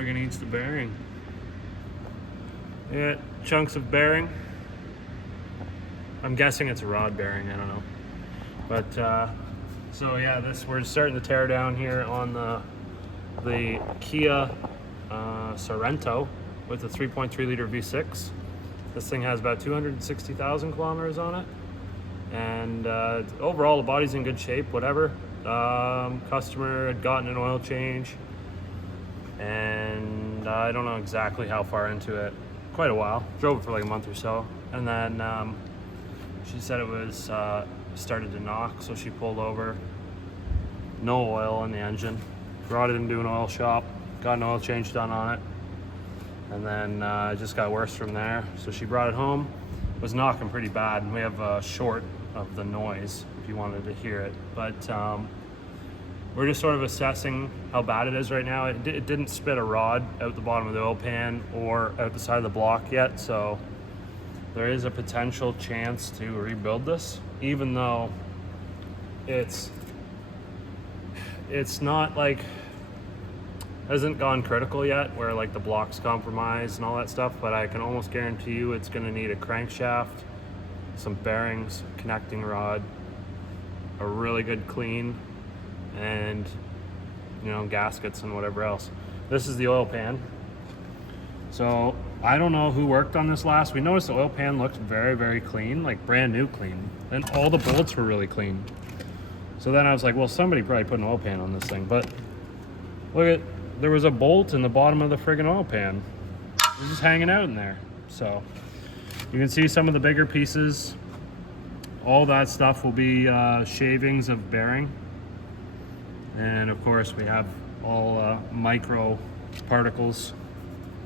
friggin' eats the bearing. Yeah, chunks of bearing. I'm guessing it's a rod bearing, I don't know. But so yeah, we're starting to tear down here on the Kia Sorento with a 3.3 liter V6. This thing has about 260,000 kilometers on it, and overall the body's in good shape. Whatever. Customer had gotten an oil change, and I don't know exactly how far into it. Quite a while. Drove it for like a month or so, and then she said it was started to knock, so she pulled over. No oil in the engine. Brought it into an oil shop. Got an oil change done on it, and then it just got worse from there. So she brought it home. It was knocking pretty bad, and we have a short of the noise if you wanted to hear it. But we're just sort of assessing how bad it is right now. It didn't spit a rod out the bottom of the oil pan or out the side of the block yet, so there is a potential chance to rebuild this, even though it's not like, hasn't gone critical yet where like the block's compromised and all that stuff, but I can almost guarantee you it's going to need a crankshaft, some bearings, connecting rod, a really good clean, and gaskets and whatever else. This is the oil pan. So I don't know who worked on this last. We noticed the oil pan looked very, very clean, like brand new clean, and all the bolts were really clean. So then I was like, well, somebody probably put an oil pan on this thing. But look at, there was a bolt in the bottom of the friggin' oil pan. It was just hanging out in there. So you can see some of the bigger pieces. All that stuff will be shavings of bearing. And of course we have all micro particles.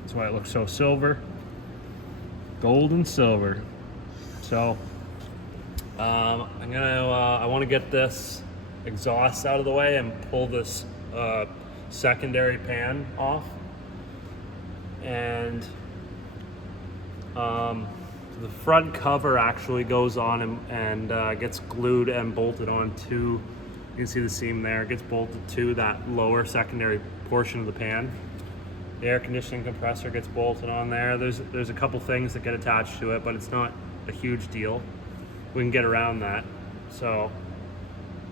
That's why it looks so silver. Gold and silver. So I want to get this exhaust out of the way and pull this secondary pan off. And the front cover actually goes on and gets glued and bolted onto, you can see the seam there, it gets bolted to that lower secondary portion of the pan. The air conditioning compressor gets bolted on there. There's a couple things that get attached to it, but it's not a huge deal. We can get around that. So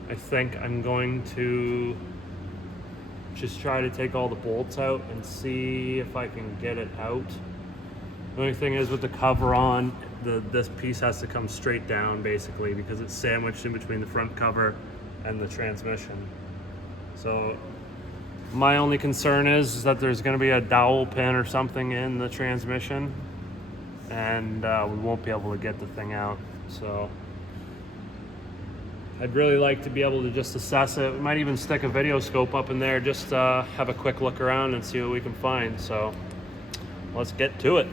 I think I'm going to just try to take all the bolts out and see if I can get it out. The only thing is with the cover on, this piece has to come straight down basically because it's sandwiched in between the front cover and the transmission. So my only concern is that there's going to be a dowel pin or something in the transmission, and we won't be able to get the thing out. So I'd really like to be able to just assess it. We might even stick a video scope up in there, just have a quick look around and see what we can find. So let's get to it.